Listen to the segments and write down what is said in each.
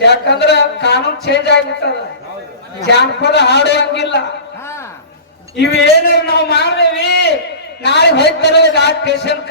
ಯಾಕಂದ್ರ ಕಾನೂನು ಚೇಂಜ್ ಆಗ್ಬಿಟ್ಟದ ಜಾನಪದ ಹಾಡುವಂಗಿಲ್ಲ ಇವೇನಾರ ನಾವು ಮಾಡ್ದೇವಿ ನಾಳೆ ಹೋಗ್ತಾರ ಆ ಸ್ಟೇಷನ್ಕ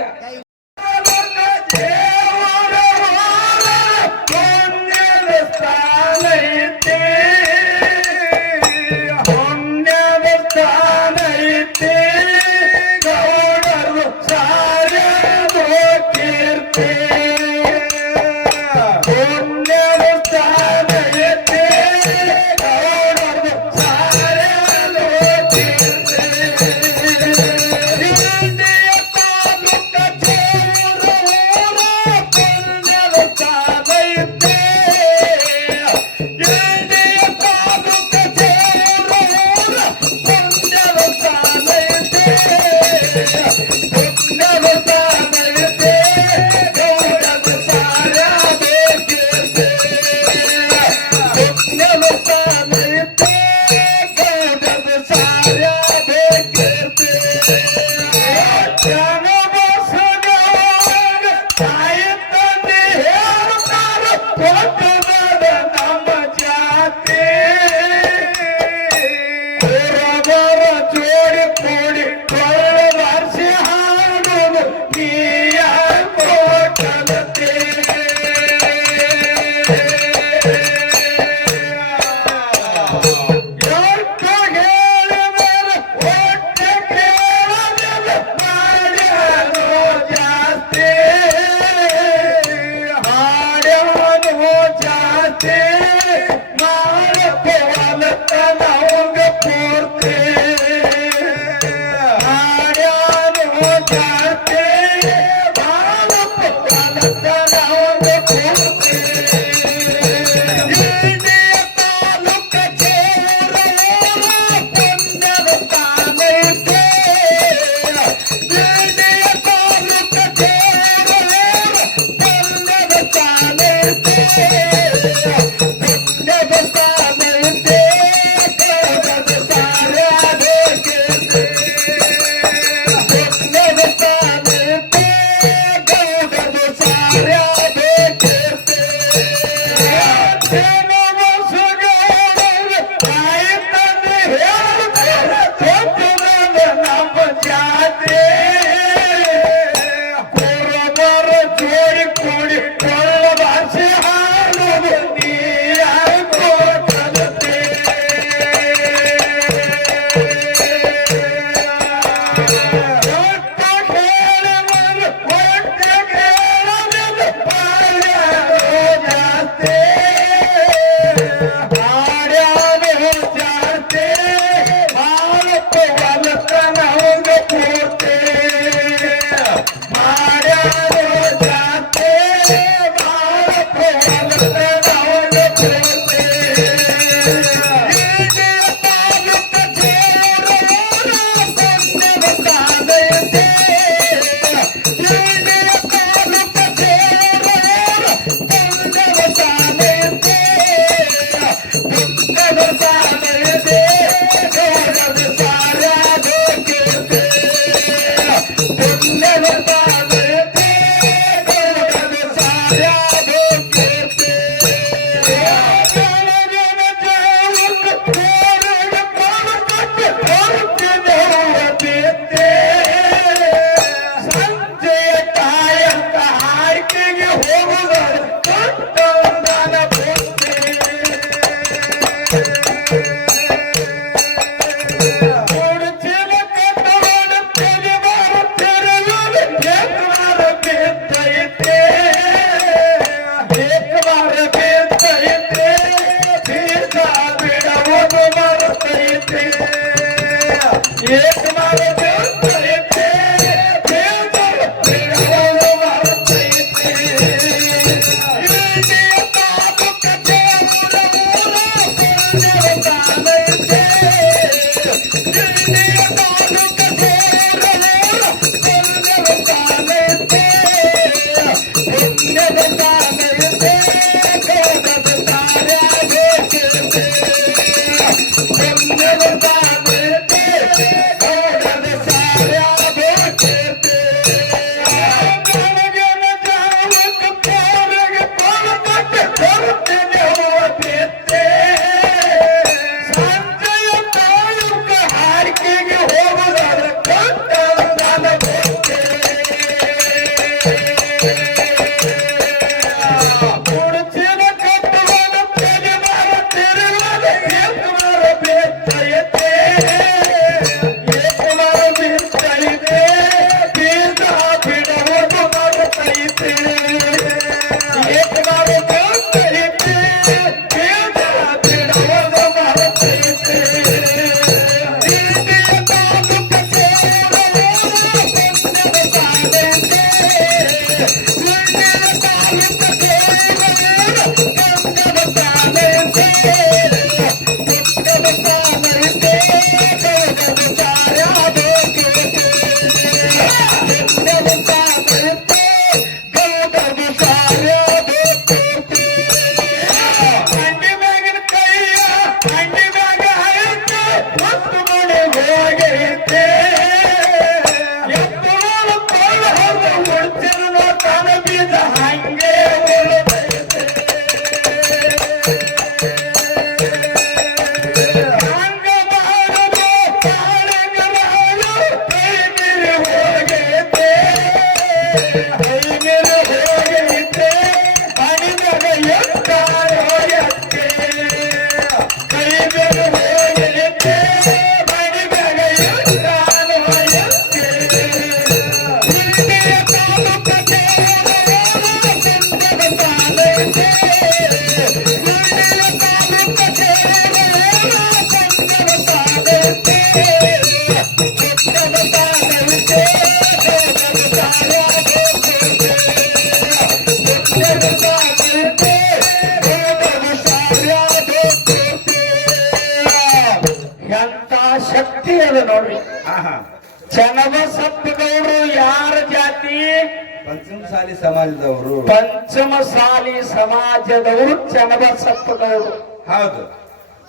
ಪಂಚಮಸಾಲಿ ಸಮಾಜದವರು. ಪಂಚಮಸಾಲಿ ಸಮಾಜದವರು ಚನ್ನಬಸಪ್ಪ ಗೌಡರು. ಹೌದು.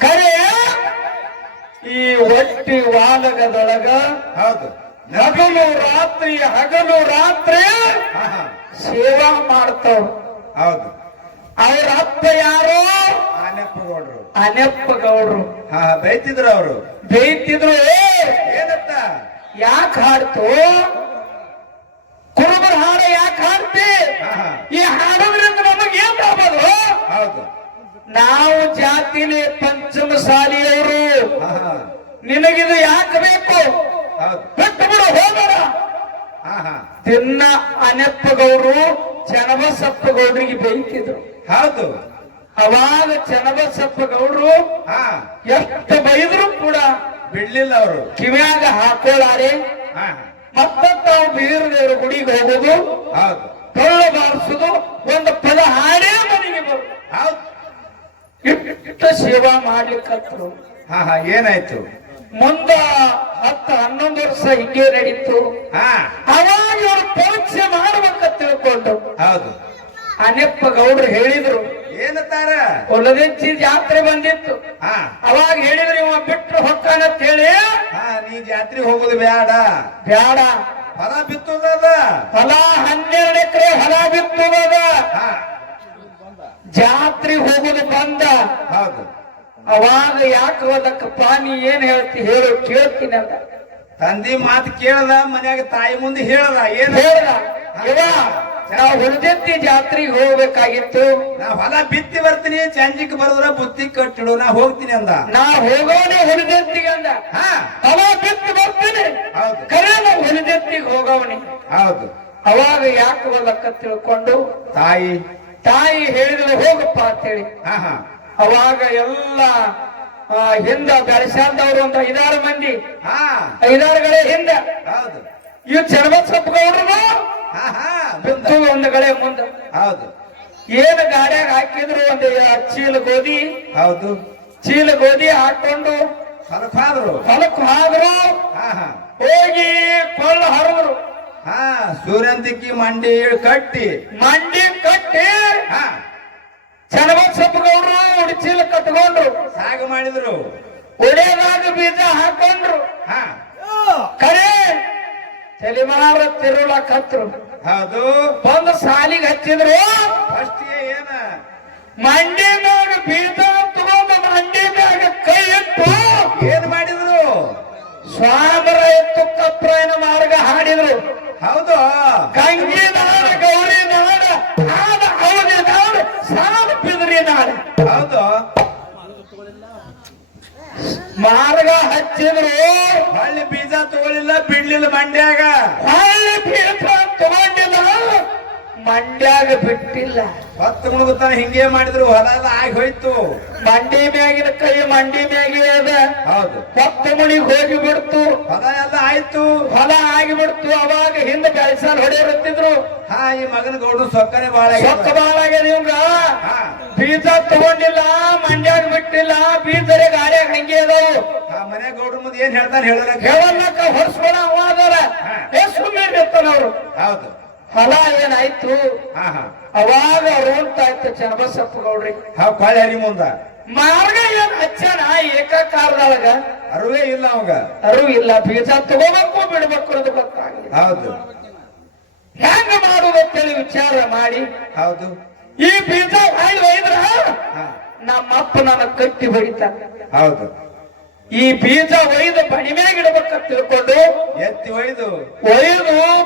ಕರೆ ಈ ಒಟ್ಟಿ ವಾಲಗದೊಳಗ ಹೌದು. ಹಗಲು ರಾತ್ರಿ ಸೇವಾ ಮಾಡ್ತಾವ್. ಹೌದು. ಅವ್ರ ಅಪ್ಪ ಯಾರು? ಆನೆಪ್ಪ ಗೌಡ್ರು. ಅನೆಪ್ಪ ಗೌಡ್ರು. ಬೈತಿದ್ರು ಅವರು. ಬೈತಿದ್ರು. ಏನಂತ? ಯಾಕೆ ಹಾಡ್ತು? ಕುರುಬರ ಹಾಡ ಯಾಕೆ ಹಾಡ್ತಿ? ಈ ಹಾಡೋದ್ರಿಂದ ನಮಗೆ ಏನ್ ಆಗ್ಬೋದು? ಹೌದು. ನಾವು ಜಾತಿಲಿ ಪಂಚಮಸಾಲಿಯವರು, ನಿನಗಿದು ಯಾಕೆ ಬೇಕು? ಬಿಟ್ಟು ಬಿಡು, ಹೋಗರ. ದಿನ ಅನೆಪ್ಪ ಗೌಡ್ರು ಚನ್ನಬಸಪ್ಪ ಗೌಡ್ರಿಗೆ ಬೈತಿದ್ರು. ಹೌದು. ಅವಾಗ ಚನ್ನಬಸಪ್ಪ ಗೌಡ್ರು ಎಷ್ಟು ಬೈದ್ರು ಕೂಡ ಬಿಡ್ಲಿಲ್ಲ ಅವರು. ಕಿವ್ಯಾಗ ಹಾಕೊಳ್ಳಾರೆ. ಮತ್ತೆ ತಾವು ಬೀರದೇವ್ರ ಗುಡಿಗೆ ಹೋಗುದು, ಟೊಳ್ಳು ಬಾರಿಸುದು, ಒಂದು ಪದ ಹಾಡೇ ಮನೆಗೆ ಬರುದು. ಇಷ್ಟ ಸೇವಾ ಮಾಡ್ಲಿಕ್ಕಂತರು. ಏನಾಯ್ತು? ಮುಂದ 10-11 ವರ್ಷ ಹಿಂಗೆ ನಡೀತು. ಅವಾಗ ಇವರು ಪರೀಕ್ಷೆ ಮಾಡ್ಬೇಕಂತ ತಿಳ್ಕೊಂಡು ಹೌದು ಅನೆಪ್ಪ ಗೌಡ್ರು ಹೇಳಿದ್ರು. ಏನಂತಾರ? ಹೊಲದೆಚ್ಚಿ ಜಾತ್ರೆ ಬಂದಿತ್ತು. ಅವಾಗ ಹೇಳಿದ್ರು ಇವ ಬಿಟ್ಟು ಹೊಕ್ಕಾನಂತ ಹೇಳಿ. ನೀ ಜಾತ್ರೆ ಹೋಗುದು ಬೇಡ ಹೊಲ ಬಿತ್ತುದ. ಹೊಲ 12 ಎಕರೆ ಹೊಲ ಬಿತ್ತುದ. ಜಾತ್ರೆ ಹೋಗುದು ಬಂದ. ಹೌದು. ಅವಾಗ ಯಾಕೆ ಹೋದಕ್ಕಪ್ಪ, ನೀ ಏನ್ ಹೇಳ್ತಿ ಹೇಳು, ಕೇಳ್ತೀನಿ ಅಂತ. ತಂದಿ ಮಾತು ಕೇಳದ, ಮನ್ಯಾಗ ತಾಯಿ ಮುಂದೆ ಹೇಳದ. ಏನ್ ಹೇಳ್ದ? ನಾವು ಹುಲ್ದೆತ್ತಿ ಜಾತ್ರೆಗೆ ಹೋಗ್ಬೇಕಾಗಿತ್ತು. ನಾ ಹೊಲ ಬಿತ್ತಿ ಬರ್ತೀನಿ, ಚಂಜಿಕ್ ಬರದ್ರ ಬುತ್ತಿ ಕಟ್ಟಿಡು, ನಾ ಹೋಗ್ತೀನಿ ಅಂದ. ನಾ ಹೋಗೋನೆ ಹುಲ್ದೆತ್ತಿಗೆ ಅಂದ. ಹೊಲ ಬಿತ್ತಿ ಬರ್ತೀನಿ, ಕರೆ ನಾವು ಹುಲ್ದೆತ್ತಿಗೆ ಹೋಗವನಿ. ಹೌದು. ಅವಾಗ ಯಾಕೆ ಹೋದಕ್ಕ ತಿಳ್ಕೊಂಡು ತಾಯಿ ಹೇಳಿದ್ರೆ ಹೋಗಪ್ಪ ಅಂತೇಳಿ. ಅವಾಗ ಎಲ್ಲ ಹಿಂದ ಬೆಳೆಸಾದವ್ರು ಒಂದು 5-6 ಮಂದಿ, 5-6 ಹಿಂದ. ಇವ್ ಚನ್ನಬಸಪ್ಪ ಗೌಡ್ರು ಬಿತ್ತು ಒಂದು ಗಳೆ ಮುಂದ. ಹೌದು. ಏನು ಗಾಡ್ಯಾಗ ಹಾಕಿದ್ರು ಒಂದು ಚೀಲ ಗೋಧಿ. ಹೌದು. ಚೀಲ ಗೋಧಿ ಹಾಕೊಂಡು ಹೊಲಕ್ ಹಾದ್ರು. ಹೋಗಿ ಕೊಳ್ಳ ಹರಿದ್ರು. ಸೂರ್ಯಂತಿಕ್ಕಿ ಮಂಡಿ ಕಟ್ಟಿ ಚನ್ನಬಸಪ್ಪ ಗೌಡ್ರು ಉಡಿ ಚೀಲ ಕಟ್ಕೊಂಡ್ರು. ಸಾಗ ಮಾಡಿದ್ರು. ಒಡೆಯದಾಗ ಬೀಜ ಹಾಕೊಂಡ್ರು. ಕರೆ ತಲೆಮಾರ ತಿರುಳಕತ್ರು. ಹೌದು. ಬಂದು ಸಾಲಿಗೆ ಹಚ್ಚಿದ್ರು. ಫಸ್ಟ್ ಏನ ಮಂಡಿ ಮ್ಯಾಗ ಬೀಜ ತಗೊಂಡು ಮಂಡಿ ಮ್ಯಾಗ ಕೈ ಇಟ್ಟು ಏನ್ ಮಾಡಿದ್ರು? ಸ್ವಾಮರ ಎತ್ತು ಕಪ್ರಾಯನ ಮಾರ್ಗ ಹಾಡಿದ್ರು. ಹೌದು. ಗಂಗೆ ನಾಡ, ಗೌರಿ ನಾಡ, ಆದ ಅವಧಿ ನಾಡ, ಸಾಲ ಬಿದ್ರಿ ನಾಡ. ಹೌದು. ಮಾರ್ಗ ಹಚ್ಚಿದ್ರು. ಹಳ್ಳಿ ಬೀಜ ತಗೊಳಿಲ್ಲ, ಬಿಡ್ಲಿಲ್ಲ ಮಂಡ್ಯಾಗ. ಹಳ್ಳಿ ಬೀಜ ತಗೊಂಡಿಲ್ಲ, ಮಂಡ್ಯಾಗ ಬಿಟ್ಟಿಲ್ಲ. 10 ಮುಳುಗುತ್ತಾನ ಹಿಂಗೆ ಮಾಡಿದ್ರು. ಹೊಲ ಎಲ್ಲ ಆಗಿ ಹೋಯ್ತು. ಮಂಡಿ ಮ್ಯಾಗಿನ ಕೈ ಮಂಡಿ ಮ್ಯಾಗಿ ಅದ. ಹೌದು. 10 ಮಣಿಗೆ ಹೋಗಿ ಬಿಡ್ತು. ಹೊಲ ಎಲ್ಲ ಆಯ್ತು. ಹೊಲ ಆಗಿಬಿಡ್ತು. ಅವಾಗ ಹಿಂದೆ ಬೆಳೆಸಾಲ ಹೊಡೆಯುತ್ತಿದ್ರು. ಈ ಮಗನ ಗೌಡ್ರು ಸೊಕ್ಕನೆ ಬಾಳ ಆಗ್ಯದ. ಇವಂಗ ಬೀಜ ತಗೊಂಡಿಲ್ಲ, ಮಂಡ್ಯಾಗ ಬಿಟ್ಟಿಲ್ಲ, ಬೀಜರೆ ಗಾಡಿಯಾಗ ಹಂಗೆ ಅದಾವು. ಮನೆ ಗೌಡ್ರ ಮುಂದೆ ಏನ್ ಹೇಳ್ತಾನೆ ಹೇಳಕ್ಕ ಹೊರ್ಸ್ಕೊಳ ಅವಾದರ ಸುಮ್ಮನೆ ಇರ್ತಾನವ್ರು. ಹೌದು. ಹೊಲ ಏನಾಯ್ತು? ಅವಾಗ ರೋಂತಾಯ್ತು ಚನ್ನಬಸಪ್ಪ ಗೌಡ್ರಿಗೆ. ಕೊಳ್ಳೆ ಹರಿ ಮುಂದ ಮಾರ್ಗ ಏನ್ ಹಚ್ಚನ ಏಕಕಾಲದೊಳಗ ಅರುವೇ ಇಲ್ಲ. ಅವಾಗ ಅರು ಇಲ್ಲ. ಬೀಜ ತಗೋಬೇಕು ಬಿಡ್ಬೇಕು ಅನ್ನೋದು ಗೊತ್ತಾಗಲಿ. ಹೌದು. ಹೆಂಗ ಮಾಡುವಂತೇಳಿ ವಿಚಾರ ಮಾಡಿ. ಹೌದು. ಈ ಬೀಜ ಒಯ್ದ್ರ ನಮ್ಮಪ್ಪ ನನ್ನ ಕಟ್ಟಿ ಹೊಡಿತಾನೆ. ಹೌದು. ಈ ಬೀಜ ಒಯ್ದು ಬಣಿ ಮ್ಯಾಗ ಇಡ್ಬೇಕಂತ ತಿಳ್ಕೊಂಡು ಎತ್ತಿ ಒಯ್ದು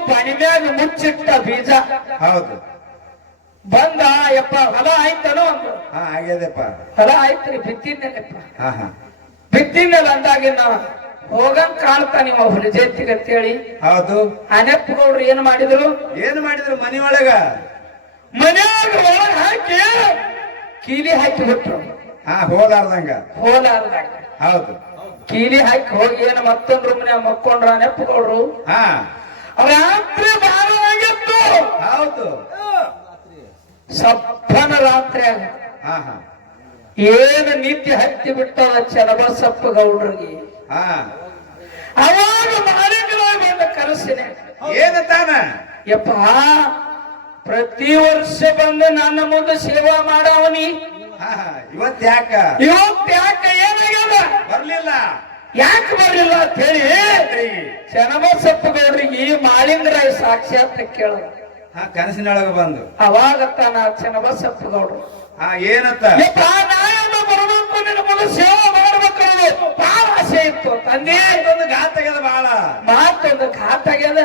ಬಣಿ ಮ್ಯಾಗ ಮುಚ್ಚಿಟ್ಟ ಬೀಜ. ಹೌದು. ಬಂದ ಯಪ್ಪ ಹೊಲ ಆಯ್ತನೋ ಅಂದ್ರು. ಆಗ್ಯದಪ್ಪ. ಹೊಲ ಆಯ್ತ್ರಿ, ಬಿತ್ತಿದ್ನೇನಪ್ಪ. ಬಿತ್ತಿದ್ನಲ್ಲ ಅಂದಾಗಿನ ಹೋಗಂಗ್ ಕಾಣ್ತಾ ನೀವು ಹುಲ ಜೈತಿಗೆ ಅಂತೇಳಿ. ಹೌದು. ಅನೆಪ್ಪ ಗೌಡ್ರು ಏನ್ ಮಾಡಿದ್ರು? ಮನಿ ಒಳಗ ಮನ್ಯಾಗ ಒಳಗ ಹಾಕಿ ಕೀಲಿ ಹಾಕಿ ಬಿಟ್ರು. ಹೋಲಾರ್ದಂಗ. ಹೌದು. ಕೀಲಿ ಹಾಕಿ ಹೋಗಿ ಏನು ಮತ್ತೊಂದ್ ರೂಮ್ನ್ಯಾಗ ಮಕ್ಕೊಂಡ್ರ ಅನೆಪ್ಪ ಗೌಡ್ರು. ರಾತ್ರಿ 12 ಆಗಿತ್ತು. ಹೌದು. ಸಪ್ಪನ ರಾತ್ರಿ ಏನು ನಿದ್ದೆ ಹತ್ತಿ ಬಿಟ್ಟದ ಚನ್ನಬಸಪ್ಪ ಗೌಡ್ರಿಗೆ. ಅವಾಗ ಮಾಲಿಕರಾಗಿ ಬಂದ ಕನಸಿನ ಏನಂತಾನ ಯಪ್ಪ ಪ್ರತಿ ವರ್ಷ ಬಂದು ನನ್ನ ಮುಂದೆ ಸೇವಾ ಮಾಡವನಿ ಇವತ್ ಯಾಕ ಇವತ್ತು ಯಾಕೆ ಏನಾಗ್ಯದ ಬರ್ಲಿಲ್ಲ ಯಾಕೆ ಬರಲಿಲ್ಲ ಅಂತ ಹೇಳಿ ಚನ್ನಬಸಪ್ಪ ಗೌಡ್ರಿಗೆ ಮಾಳಿಂಗರಾಯ ಸಾಕ್ಷಾತ್ ಕೇಳ ಕನಸಿನೊಳಗ ಬಂದು ಅವಾಗ ತಾನ ಚನ್ನಬಸಪ್ಪ ಗೌಡ್ರು ಏನಂತ ಯಪ್ಪ ನಾಯಮ್ಮ ಬರಬೇಕು ನಿನ್ನ ಮುಂದೆ ಸೇವಾ ಮಾಡ್ಬೇಕು ಅನ್ನೋದು ಬಹಳ ಆಸೆ ಇತ್ತು ತಂದೆ ಒಂದು ಘಾತ ಆಗ್ಯದ ಬಾಳ ಮಾತೊಂದು ಘಾತಾಗ್ಯದ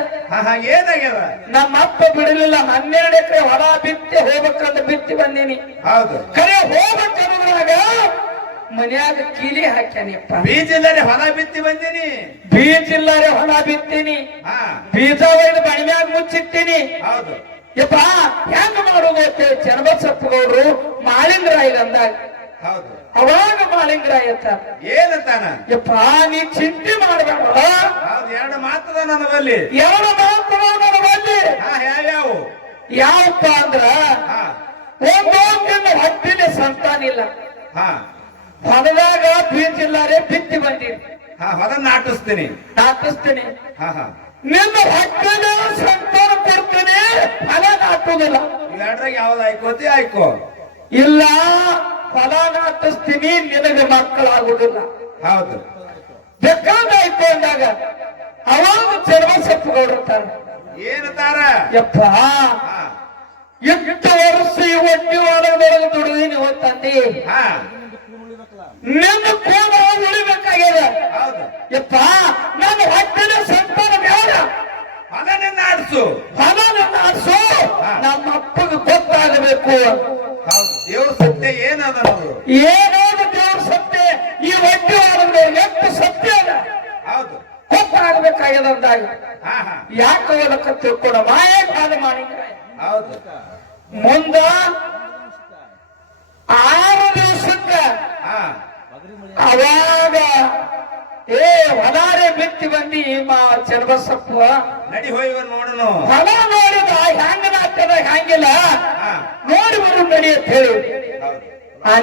ಏನಾಗ್ಯದ ನಮ್ಮ ಅಪ್ಪ ಬಿಡಲಿಲ್ಲ 12 ಎಕರೆ ಹೊಲ ಬಿತ್ತಿ ಹೋಗ್ಬೇಕಂತ ಬಿತ್ತಿ ಬಂದೀನಿ ಹೌದು ಕರೆ ಹೋಗ್ಬೇಕನ್ನೋದ್ರಾಗ ಮನ್ಯಾಗ ಕೀಲಿ ಹಾಕ್ಯಾನಿಪ್ಪ ಬೀಜ ಇಲ್ಲದೆ ಹೊಲ ಬಿತ್ತಿ ಬಂದೀನಿ ಬೀಜ ಇಲ್ಲಾರೆ ಹೊಲ ಬಿತ್ತೀನಿ ಬೀಜ ಒಯ್ದು ಬಣಿಮ್ಯಾಗ ಮುಚ್ಚಿಟ್ಟಿನಿ ಹೌದು ಯಪ್ಪ ಹೆಂಗ ಮಾಡೋದು ಅಂತೇಳಿ ಚನ್ನಬಸಪ್ಪ ಗೌಡ್ರು ಮಾಳಿಂಗರಾಯ ಅಂದಾಗ ಹೌದು ಅವಾಗ ಮಾಳಿಂಗರಾಯ ಅಂತ ಏನಂತಾನ ಯಪ್ಪ ನೀ ಚಿಂತೆ ಮಾಡಬೇಡ ಹೌದು ಎರಡು ಮಾತದ ನನ್ನ ಬಲ್ಲಿ ಎರಡು ಮಾತ್ರ ನನ್ನ ಬಲ್ಲಿ ಯಾವ್ಯಾವ ಯಾವಪ್ಪ ಅಂದ್ರ ಒಬ್ಬೊಬ್ಬನ ಹೊಟ್ಟಿನ ಸಂತಾನ ಇಲ್ಲ ಹೊಲದಾಗ ಬೀಜ ಇಲ್ಲಾರೆ ಬಿತ್ತಿ ಬಂದೀನಿ ಹೊಲ ನಾಟಿಸ್ತೀನಿ ನಾಟಿಸ್ತೀನಿ ನಿನ್ನ ಹೊಟ್ಟಿನ ಸಂತಾನ ಕೊಡ್ತೀನಿ ಹೊಲ ನಾಟುದಿಲ್ಲ ಎರಡ್ರಾಗ ಯಾವ್ದು ಆಯ್ಕೋತಿ ಆಯ್ಕೋ ಇಲ್ಲ ಹೊಲ ನಾಟಿಸ್ತೀನಿ ನಿನಗೆ ಮಕ್ಕಳಾಗುದಿಲ್ಲ ಹೌದು ಬೇಕಾದಾಯ್ತು ಅಂದಾಗ ಅವಾಗ ಚನ್ನಬಸಪ್ಪ ಗೌಡ್ರು ಏನಂತಾರ ಯಪ್ಪ ಎಷ್ಟು ವರ್ಷ ಈ ಹೊಟ್ಟಿ ಒಳಗದೊಳಗೆ ದುಡಿದೀನಿ ತಂದೆ ನಿನ್ನ ಕೋಣ ಉಳಿಬೇಕಾಗ್ಯದ ಯಪ್ಪ ನನ್ನ ಹೊಟ್ಟಿನ ಸಂತಾನ ಬೇಡ ಹೊಲನ ನಾಡ್ಸು ಹೊಲನ ನಾಡ್ಸು ನಮ್ಮ ಅಪ್ಪಗೆ ಗೊತ್ತಾಗಬೇಕು ಹೌದು ದೇವ್ರ ಸತ್ಯ ಏನದ ಏನಾದ್ರು ದೇವ್ರ ಸತ್ಯ ಈ ಹೊಟ್ಟಿ ಒಳಗಡೆ ಎಷ್ಟು ಸತ್ಯ ಅದ ಹೌದು ಗೊತ್ತಾಗಬೇಕಾಗ್ಯದ ಅಂದಾಗ ಯಾಕೆ ಹೋಗಕ್ಕ ತಿಳ್ಕೊಡ ಮಾಯೇ ಕಾಲ ಮಾಡಿದ್ರೆ ಹೌದು ಮುಂದ 6 ದಿವಸಕ್ಕ ಅವಾಗ ಹೊಲಾರೆ ಬಿತ್ತಿ ಬಂದಿ ಚನ್ನಬಸಪ್ಪ ನಡಿ ಹೋಯ್ವ ನೋಡನು ಹೊಲ ನೋಡಿದ ಹೆಂಗ ನಾಟ್ಯದ ಹಂಗಿಲ್ಲ ನೋಡಿ ಬರು ನಡಿ ಅಂತ ಹೇಳಿ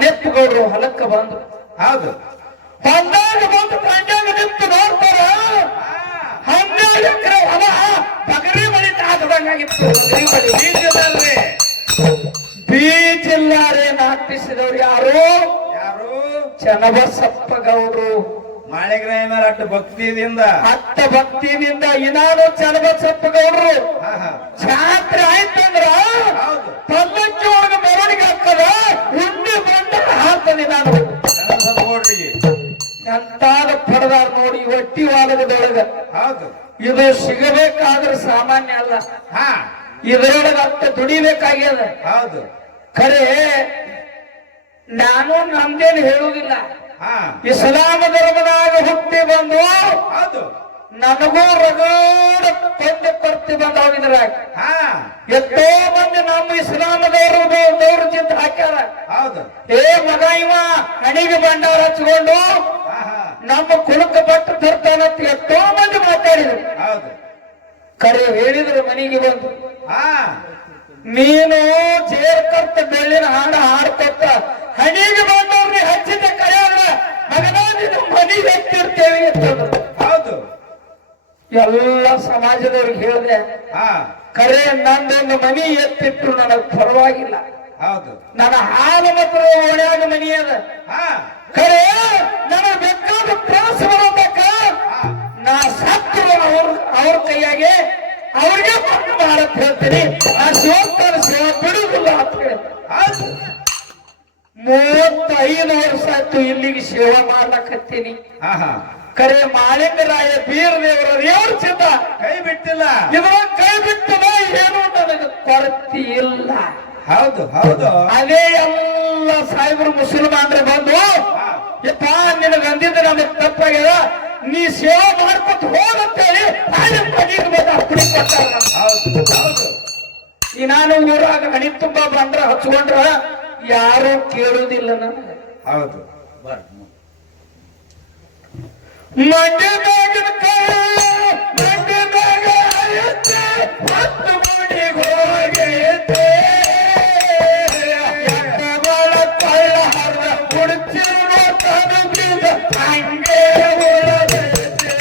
ನೆಪ್ಪುಗೌಡರು ಹೊಲಕ್ಕ ಬಂದು ಹೌದು ಹೊಲ್ದಾಗ ಬಂದು ಕಂಡಾಗ ನಿಂತು ನೋಡ್ತಾರ 12 ಎಕರೆ ಹೊಲ ಬಗರಿ ಮಳಿ ನಾಟದಂಗಾಗಿತ್ತು ಬೀಜ ಇಲ್ಲಾರೆ ನಾಟಿಸಿದವ್ರು ಯಾರು ಚನ್ನಬಸಪ್ಪ ಗೌಡ್ರು ಮಾಳಿಗ್ರಾಯ ಮೇಲೆ ಅಟ್ಟು ಭಕ್ತಿಯಿಂದ ಭಕ್ತಿಯಿಂದ ಇನ್ನಾರು ಚನ್ನಬಸಪ್ಪ ಗೌಡ್ರು ಜಾತ್ರೆ ಆಯ್ತಂದ್ರ ಪಲ್ಲಕ್ಕಿ ಒಳಗ ಮೆರವಣಿಗೆ ಹಾಕದ ಉಂಡಿ ಬಂದ ಹಾಕ್ತದೆ ನಾನು ಎಂತಾದ ಪಡೆದಾರ ನೋಡಿ ಹೊಟ್ಟಿ ವಾದಗದೊಳಗ ಇದು ಸಿಗಬೇಕಾದ್ರೆ ಸಾಮಾನ್ಯ ಅಲ್ಲ ಇದರೊಳಗ ಅತ್ತ ದುಡಿಬೇಕಾಗ್ಯದ ಖರೆ ನಾನು ನಮ್ದೇನು ಹೇಳುವುದಿಲ್ಲ ಇಸ್ಲಾಮ ಧರ್ಮದಾಗ ಹುಟ್ಟಿ ಬಂದು ನನಗೂ ರಗಡ ಕೊಂದೆ ಕೊರ್ತಿ ಬಂದವನಿದ್ರಾಗ ಎಷ್ಟೋ ಮಂದಿ ನಮ್ಮ ಇಸ್ಲಾಮದವರು ದೌರ್ ಚಿಂತ ಹಾಕ್ಯಾರ ಮಗ ಇವ ಹಣಿಗೆ ಭಂಡಾರ ಹಚ್ಕೊಂಡು ನಮ್ಮ ಕುಲಕ ಬಟ್ಟು ತರ್ತಾನಂತ ಎಷ್ಟೋ ಮಂದಿ ಮಾತಾಡಿದ್ರು ಕರೆ ಹೇಳಿದ್ರು ಮನೆಗೆ ಬಂದು ನೀನು ಜೇರ್ಕರ್ತ ಬೆಳ್ಳಿನ ಹಾಡ ಹಾಡ್ಕೊತ್ತ ಹಣಿಗೆ ಬಂದವ್ರಿಗೆ ಹಚ್ಚಿದ ಕರೆಯಾಗ ಮಗನ ನೀನು ಮನೆಗೆ ಎತ್ತಿರ್ತೇವೆ ಹೌದು ಎಲ್ಲ ಸಮಾಜದವ್ರಿಗೆ ಹೇಳಿದೆ ಕರೆ ನಂದೊಂದು ಮನಿ ಎತ್ತಿಟ್ರು ನನಗ್ ಪರವಾಗಿಲ್ಲ ನನ್ನ ಹಾಲು ಮಾತ್ರ ಓಣ್ಯಾಗ ಮನಿ ಅದ ಕರೆ ನನಗೆ ಬೇಕಾದ ಪ್ರಾಸ ಬರೋದಕ್ಕ ನಾ ಸತ್ತು ಅವ್ರ ಕೈಯಾಗೆ ಅವ್ರಿಗೆ ಬಂದು ಮಾಡತ್ ಹೇಳ್ತೀನಿ ನಾ ಶಿವೋತ್ತರ ಸೇವೆ ಬಿಡುವುದಿಲ್ಲ ಅಂತ ಹೇಳಿ 35 ವರ್ಷ ಆಯ್ತು ಇಲ್ಲಿಗೆ ಸೇವೆ ಮಾಡ್ಲಕತ್ತೀನಿ ಕರೆ ಮಾಳಿಂಗರಾಯ ಬೀರ ದೇವರ ದೇವ್ರ ಚಿತ್ತ ಕೈ ಬಿಟ್ಟಿಲ್ಲ ಇದ್ರ ಕೈ ಬಿಟ್ಟಿಲ್ಲ ಏನು ನನಗೆ ಕೊರತೆ ಇಲ್ಲ ಹೌದು ಹೌದು ಅದೇ ಎಲ್ಲ ಸಾಹೇಬರು ಮುಸಲ್ಮಾನ್ರೆ ಬಂದು ಯಪ್ಪ ನಿನಗೆ ಅಂದಿದ್ದು ನಮಗೆ ತಪ್ಪಾಗ್ಯದ ನೀ ಸೇವೆ ಮಾಡ್ಕೊತ ಹೋಗಂತೇಳಿ ಈ ನಾನು ಊರಾಗ ಹಣಿ ತುಂಬಾ ಬಂದ್ರ ಹಚ್ಕೊಂಡ್ರ ಯಾರು ಕೇಳುವುದಿಲ್ಲ ನನಗೆ ಹೌದು ಮಂಡ್ಯದಾಗ ಮಂಡ್ಯದಾಗ ಹತ್ತು ಮಣಿಗೆ ಹೋಗೈತೆ ಕೊಳ್ಳ ಹರ ಕುಡ್ತಿರೋ ತನಗಿದ ಹಂಗೆ ಉಳದೈತೆ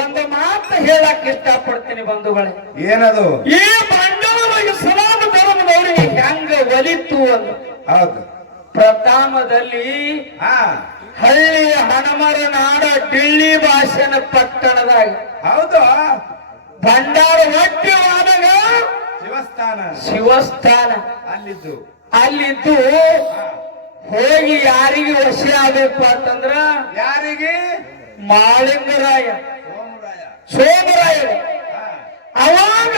ಒಂದು ಮಾತು ಹೇಳಕ್ ಇಷ್ಟಪಡ್ತೀನಿ ಬಂಧುಗಳೇ. ಏನದು? ಈ ಬಂಡಾರ ಇಸ್ಲಾಂ ಧರ್ಮದವರಿಗೆ ಹೆಂಗ ಒಲಿತು ಅಂತ. ಹೌದು. ಪ್ರಥಮದಲ್ಲಿ ಹಾ ಹಳ್ಳಿ ಹಣಮರ ನಾಡ ಡಿಳ್ಳಿ ಭಾಷೆನ ಪಟ್ಟಣದಾಗ ಹೌದು. ಭಂಡಾರ ಒಟ್ಟಿವಾದಾಗ ಶಿವಸ್ಥಾನ ಅಲ್ಲಿದ್ದು ಹೋಗಿ ಯಾರಿಗೆ ವಶ ಆಗ್ಬೇಕು ಅಂತಂದ್ರ ಯಾರಿಗೆ? ಮಾಳಿಂಗರಾಯ ಸೋಮರಾಯ. ಅವಾಗ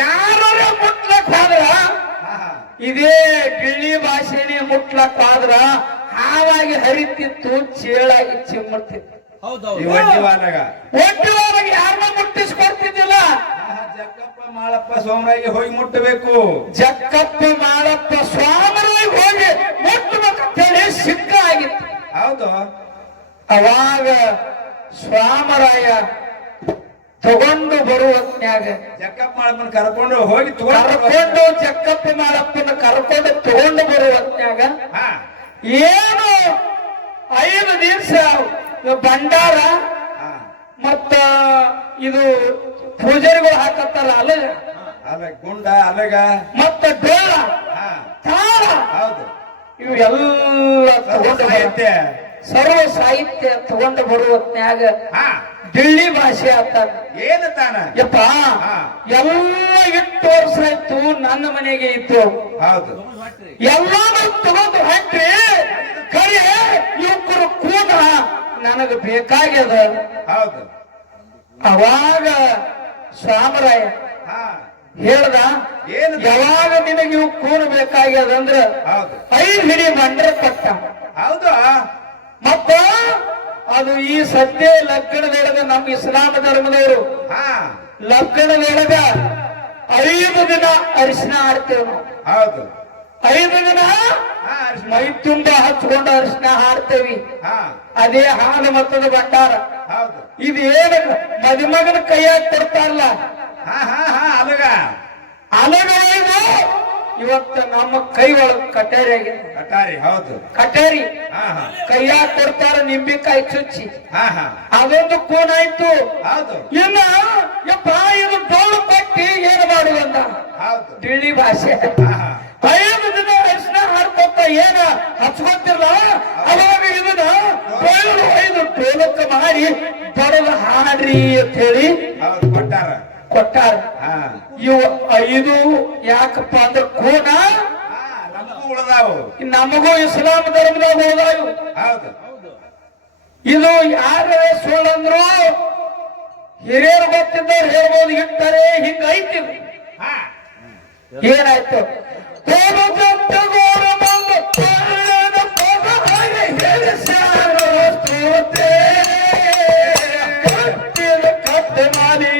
ಯಾರ ಮುಟ್ಲಕ್ ಹೋದ್ರ ಇದೇ ಗಿಳಿ ಭಾಷೆನೇ ಮುಟ್ಲಕ್ ಹೋದ್ರ ಹಾವಾಗಿ ಹರಿತಿತ್ತು, ಚೇಳಾಗಿ ಚಿಮ್ಮರ್ತಿತ್ತು. ಒಟ್ಟಿವಾದಾಗ ಯಾರನ್ನ ಮುಟ್ಟಿಸ್ಕೊಡ್ತಿದ್ದಿಲ್ಲ. ಜಕ್ಕಪ್ಪ ಮಾಳಪ್ಪ ಸೋಮರಾಯಿಗೆ ಹೋಗಿ ಮುಟ್ಟಬೇಕು. ಜಕ್ಕಪ್ಪ ಮಾಳಪ್ಪ ಸ್ವಾಮರಾಯಿಗೆ ಹೋಗಿ ಮುಟ್ಟಬೇಕಂತ ಹೇಳಿ ಸಿಕ್ಕ ಆಗಿತ್ತು. ಹೌದು. ಅವಾಗ ಸ್ವಾಮರಾಯ ತಗೊಂಡು ಬರುವತ್ನ್ಯಾಗ ಜಕ್ಕಪ್ಪ ಮಾಳಪ್ಪನ ಕರ್ಕೊಂಡು ಹೋಗಿ ಕರ್ಕೊಂಡು ಜಕ್ಕಪ್ಪ ಮಾಳಪ್ಪನ ಕರ್ಕೊಂಡು ತಗೊಂಡು ಬರುವತ್ನ್ಯಾಗ ಏನು 5 ದಿವಸ ಭಂಡಾರ ಮತ್ತ ಇದು ಪೂಜಾರಿಗಳು ಹಾಕತ್ತಾರ ಅಲಗ ಗುಂಡ ಅಲಗ ಮತ್ತ ಡೋಳ ತಾಳ ಹೌದು ಇವೆಲ್ಲ ಸರ್ವ ಸಾಹಿತ್ಯ ತಗೊಂಡು ಬರುವತ್ನ್ಯಾಗ ದಿಳ್ಳಿ ಭಾಷೆ ಆತಾನ. ಏನು ತಾನ? ಯಪ್ಪ ಎಲ್ಲ 8 ವರ್ಷ ಆಯ್ತು ನನ್ನ ಮನೆಗೆ ಇತ್ತು. ಹೌದು. ಎಲ್ಲಾನು ತಗೊಂಡು ಹೊಂಟ್ರಿ ಕರೆ ಯುವಕರು ಕೂಡ ನನಗೆ ಬೇಕಾಗ್ಯದ. ಹೌದು. ಅವಾಗ ಸ್ವಾಮರಾಯ ಹೇಳ್ದ, ಏನು? ಯಾವಾಗ ನಿನಗೆ ಇವು ಕೂನು ಬೇಕಾಗ್ಯದ ಅಂದ್ರ 5 ಹಿಡಿ ಮಂಡ್ರ ಕೊಟ್ಟ. ಹೌದು. ಮತ್ತ ಅದು ಈ ಸದ್ಯ ಲಗ್ನದೊಳಗ ನಮ್ಮ ಇಸ್ಲಾಂ ಧರ್ಮದವರು ಲಗ್ನದೊಳಗ 5 ದಿನ ಅರಿಶಿನ ಆಡ್ತೇವೆ ನಾವು. ಹೌದು. 5 ದಿನ ಮೈ ತುಂಬ ಹಚ್ಕೊಂಡು ಅರಿಶಿನ ಹಾಡ್ತೇವಿ. ಅದೇ ಹಾಲು ಮತ್ತದ ಭಂಡಾರ. ಇದು ಏನ ಮದುಮಗನ ಕೈಯಾಗ ಕೊಡ್ತಾರಲ್ಲ ಅಲಗ ಅಲಗ ಇವತ್ತ ನಮ್ಮ ಕೈ ಒಳಗ ಕಟೇರಿ ಆಗಿದೆ. ಕಟಾರಿ. ಹೌದು. ಕಟೇರಿ ಕೈಯಾಗ ಕೊಡ್ತಾರ ನಿಂಬಿಕಾಯಿ ಚುಚ್ಚಿ. ಅದೊಂದು ಕೂನಾಯ್ತು. ಇನ್ನ ಯಪ್ಪ ಇದು ಡೋಳು ಕೊಟ್ಟಿ ಏನು ಮಾಡುವಂತ ತಿಳಿ ಭಾಷೆ. 5 ದಿನ ಅರಿಶಿನ ಹಾಡ್ಕೊತ ಏನ ಹಚ್ಕೊತಿರ್ಲ ಅವಾಗ ಇದನ್ನ ಡೋಳು 5 ಡೋಲಕ್ಕ ಮಾಡಿ ಬಡದ ಹಾಡ್ರಿ ಅಂತ ಹೇಳಿ ಕೊಟ್ಟಾರ. ಇವು 5 ಯಾಕಪ್ಪ ಅಂದ್ರೆ ಕೂನ ನಮಗೂ ಇಸ್ಲಾಂ ಧರ್ಮದಾಗ ಹೋದಾವು. ಇದು ಯಾರ ಸುಳ್ಳಂದ್ರು ಹಿರಿಯರು ಗೊತ್ತಿದ್ದವ್ರು ಹೇಳ್ಬೋದು. ಇರ್ತಾರೆ ಹಿಂಗ ಐತಿ. ಏನಾಯ್ತು? ಕಟ್ಟೆ ಮಾಡಿ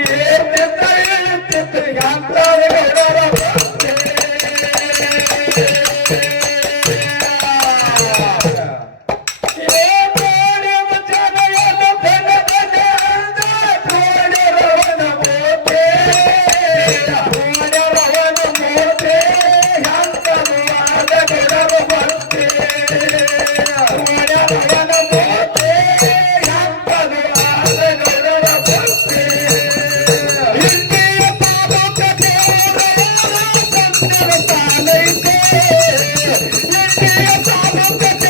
Thank you.